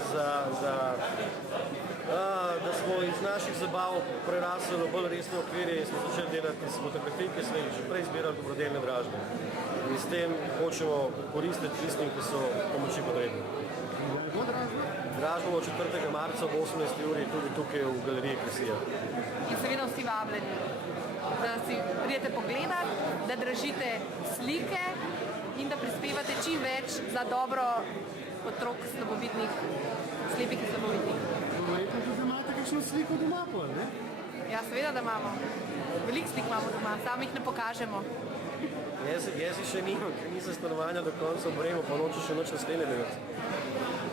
se da smo iz naših zabav prerasli v bolj resne okvirje in smo začeli delati s fotografij, ki smo jih že prej zbirali dobrodelne dražbe. In s tem hočemo koristiti tistim, ki so pomoči potrebni. Dražba bo 4. marca ob 18. uri tudi tukaj v galeriji Kresija. In seveda vsi vabljeni, da si pridete pogledat, da dražite slike in da prispevate čim več za dobro otrok slabovidnih, slepih in slabovidnih. Verjetno tudi imate kakšno sliko doma, ne? Ja, seveda, da imamo. Veliko slik imamo doma, sami jih ne pokažemo. Jaz še nimam, ker nisem stanovanja do konca v Bremu, pa noče še noč na stene delati.